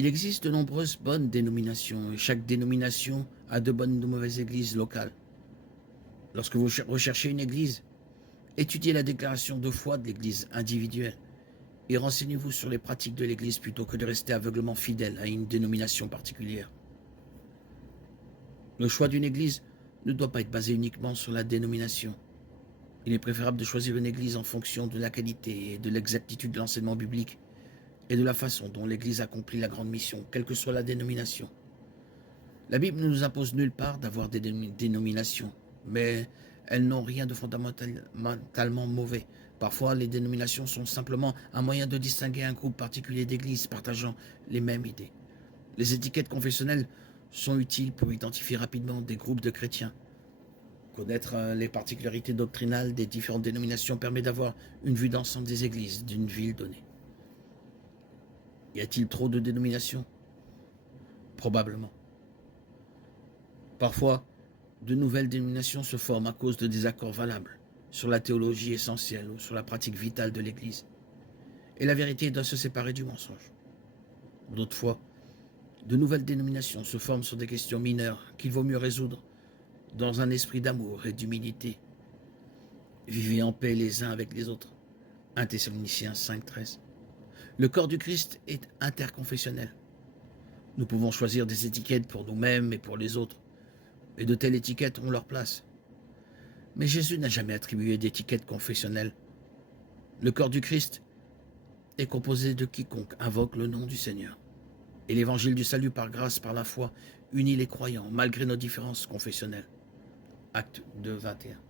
Il existe de nombreuses bonnes dénominations et chaque dénomination a de bonnes ou de mauvaises églises locales. Lorsque vous recherchez une église, étudiez la déclaration de foi de l'église individuelle et renseignez-vous sur les pratiques de l'église plutôt que de rester aveuglément fidèle à une dénomination particulière. Le choix d'une église ne doit pas être basé uniquement sur la dénomination. Il est préférable de choisir une église en fonction de la qualité et de l'exactitude de l'enseignement biblique et de la façon dont l'église accomplit la grande mission, quelle que soit la dénomination. La Bible ne nous impose nulle part d'avoir des dénominations, mais elles n'ont rien de fondamentalement mauvais. Parfois, les dénominations sont simplement un moyen de distinguer un groupe particulier d'églises partageant les mêmes idées. Les étiquettes confessionnelles sont utiles pour identifier rapidement des groupes de chrétiens. Connaître les particularités doctrinales des différentes dénominations permet d'avoir une vue d'ensemble des églises d'une ville donnée. Y a-t-il trop de dénominations? Probablement. Parfois, de nouvelles dénominations se forment à cause de désaccords valables sur la théologie essentielle ou sur la pratique vitale de l'Église. Et la vérité doit se séparer du mensonge. D'autres fois, de nouvelles dénominations se forment sur des questions mineures qu'il vaut mieux résoudre dans un esprit d'amour et d'humilité. Vivez en paix les uns avec les autres. 1 Thessaloniciens 5,13. Le corps du Christ est interconfessionnel. Nous pouvons choisir des étiquettes pour nous-mêmes et pour les autres, et de telles étiquettes ont leur place. Mais Jésus n'a jamais attribué d'étiquette confessionnelle. Le corps du Christ est composé de quiconque invoque le nom du Seigneur. Et l'évangile du salut par grâce, par la foi, unit les croyants malgré nos différences confessionnelles. Acte 2, 21.